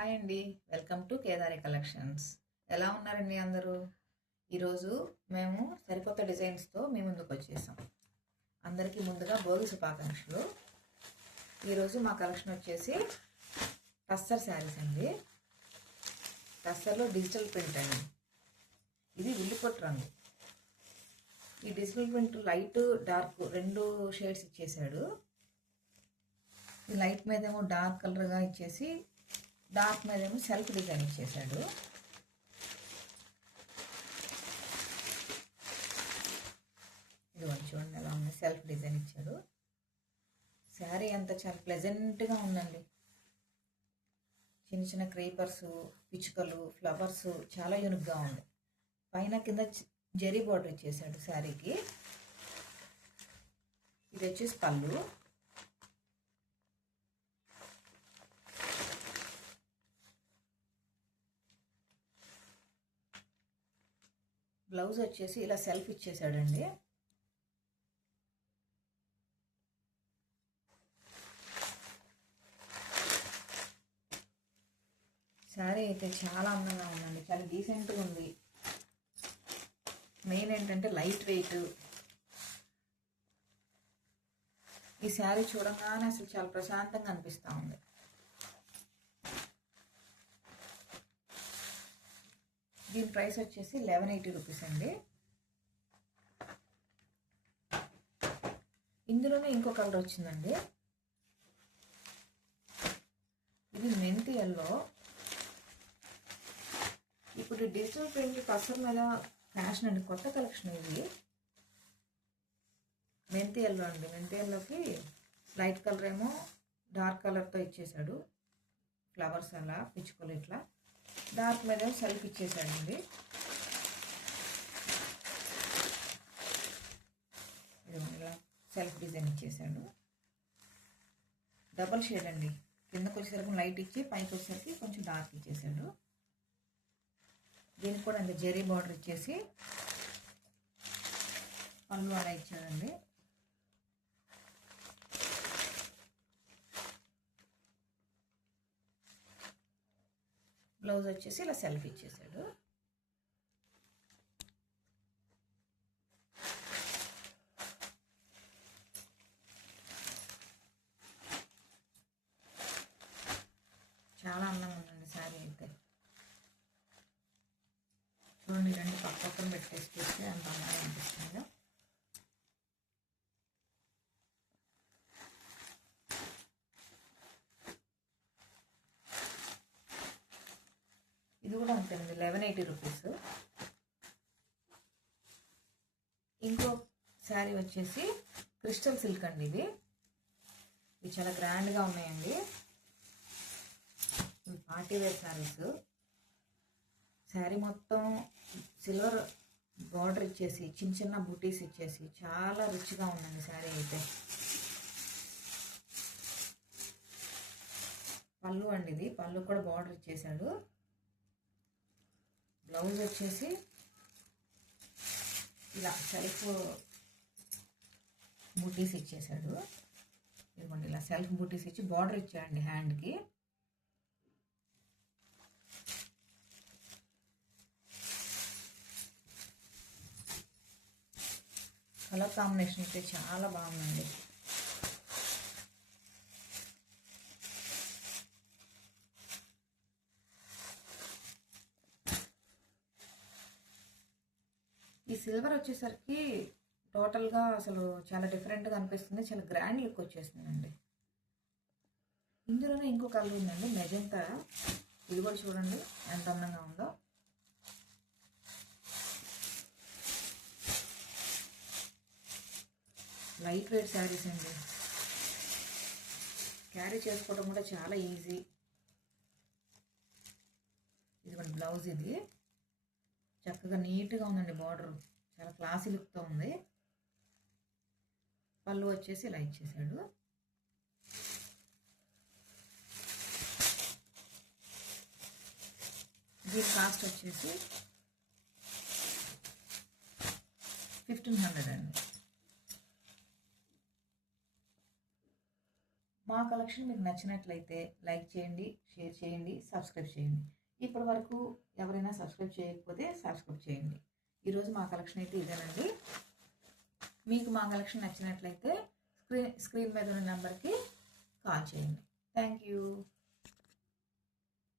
Hi అండి. Welcome to Kedari collections. ఎలా ఉన్నారండి అందరూ? ఈరోజు మేము సరికొత్త డిజైన్స్తో మీ ముందుకు వచ్చేసాం. అందరికీ ముందుగా భోగి శుభాకాంక్షలు. ఈరోజు మా కలెక్షన్ వచ్చేసి టస్సర్ శారీస్ అండి. టస్సర్లో డిజిటల్ ప్రింట్ అండి. ఇది విల్లుకొట్టు రంగు. ఈ డిజిటల్ ప్రింట్ లైట్ డార్క్ రెండు షేడ్స్ ఇచ్చేసాడు. ఈ లైట్ మీదేమో డార్క్ కలర్గా ఇచ్చేసి డార్క్ మీదేమో సెల్ఫ్ డిజైన్ ఇచ్చేసాడు. ఇది చూడండి ఎలా ఉంది, సెల్ఫ్ డిజైన్ ఇచ్చాడు. శారీ అంతా చాలా ప్లెజెంట్గా ఉందండి. చిన్న చిన్న క్రీపర్స్, పిచ్చుకలు, ఫ్లవర్స్ చాలా యూనిక్గా ఉంది. పైన కింద జరీ బార్డర్ ఇచ్చేసాడు శారీకి. ఇది వచ్చేసి పళ్ళు. బ్లౌజ్ వచ్చేసి ఇలా సెల్ఫ్ ఇచ్చేసాడండి. శారీ అయితే చాలా అందంగా ఉందండి, చాలా డీసెంట్గా ఉంది. మెయిన్ ఏంటంటే లైట్ వెయిట్. ఈ శారీ చూడగానే అసలు చాలా ప్రశాంతంగా అనిపిస్తూ ఉంది. దీని ప్రైస్ వచ్చేసి 1180 రూపీస్ అండి. ఇందులోనే ఇంకో కలర్ వచ్చిందండి. ఇది మెంతి ఎల్లో. ఇప్పుడు డిజిటల్ ప్రింట్ టస్సర్ మీద ఫ్యాషన్ అండి, కొత్త కలెక్షన్ ఇది. మెంతి ఎల్లో అండి. మెంతి ఎల్లోకి లైట్ కలర్ ఏమో డార్క్ కలర్తో ఇచ్చేసాడు. ఫ్లవర్స్ అలా పిచ్చుకోలు ఇట్లా. డార్క్ మీద సెల్ఫ్ ఇచ్చేసాడండి. ఇలా సెల్ఫ్ డిజైన్ ఇచ్చేసాడు. డబల్ షేడ్ అండి. కిందకు వచ్చేసరికి లైట్ ఇచ్చి పైకి వచ్చేసరికి కొంచెం డార్క్ ఇచ్చేసాడు. దీనికి కూడా అండి జెరీ బార్డర్ ఇచ్చేసి పళ్ళు అలా ఇచ్చాడండి. బ్లౌజ్ వచ్చేసి ఇలా సెల్ఫ్ ఇచ్చేసాడు. చాలా అందంగా ఉందండి శారీ అయితే. చూడండి, రెండు పక్కన పెట్టేసి చూస్తే అంత అందంగా అనిపిస్తుందో. ఇది కూడా అంతే అండి, 1180 రూపీస్. ఇంకో శారీ వచ్చేసి క్రిస్టల్ సిల్క్ అండి. ఇవి చాలా గ్రాండ్గా ఉన్నాయండి. Party wear saris. శారీ మొత్తం సిల్వర్ బార్డర్ ఇచ్చేసి చిన్న చిన్న బూటీస్ ఇచ్చేసి చాలా రిచ్గా ఉందండి శారీ అయితే. పళ్ళు అండి, ఇది పళ్ళు కూడా బార్డర్ ఇచ్చేసాడు. బ్లౌజ్ వచ్చేసి ఇలా సెల్ఫ్ బూటీస్ ఇచ్చేసాడు. ఇదిగోండి ఇలా సెల్ఫ్ బూటీస్ ఇచ్చి బార్డర్ ఇచ్చాడండి హ్యాండ్కి. కలర్ కాంబినేషన్ అయితే చాలా బాగుందండి. ఈ సిల్వర్ వచ్చేసరికి టోటల్గా అసలు చాలా డిఫరెంట్గా అనిపిస్తుంది. చాలా గ్రాండ్ లుక్ వచ్చేస్తుందండి. ఇందులోనే ఇంకో కలర్ ఉందండి, మెజంతా. ఇది కూడా చూడండి ఎంత అందంగా ఉందో. లైట్ వెయిట్ శారీస్ అండి. క్యారీ చేసుకోవడం కూడా చాలా ఈజీ. ఇదిగోండి బ్లౌజ్. ఇది చక్కగా నీట్గా ఉందండి. బార్డర్ చాలా క్లాసీ లుక్తో ఉంది. పళ్ళు వచ్చేసి ఇలా ఇచ్చేసాడు. దీని కాస్ట్ వచ్చేసి 1500 అండి. మా కలెక్షన్ మీకు నచ్చినట్లయితే లైక్ చేయండి, షేర్ చేయండి, సబ్స్క్రైబ్ చేయండి. ఇప్పటి వరకు ఎవరైనా సబ్స్క్రైబ్ చేయకపోతే సబ్స్క్రైబ్ చేయండి. ఈరోజు మా కలెక్షన్ అయితే ఇదేనండి. మీకు మా కలెక్షన్ నచ్చినట్లయితే స్క్రీన్ మీద ఉన్న నెంబర్కి కాల్ చేయండి. Thank you.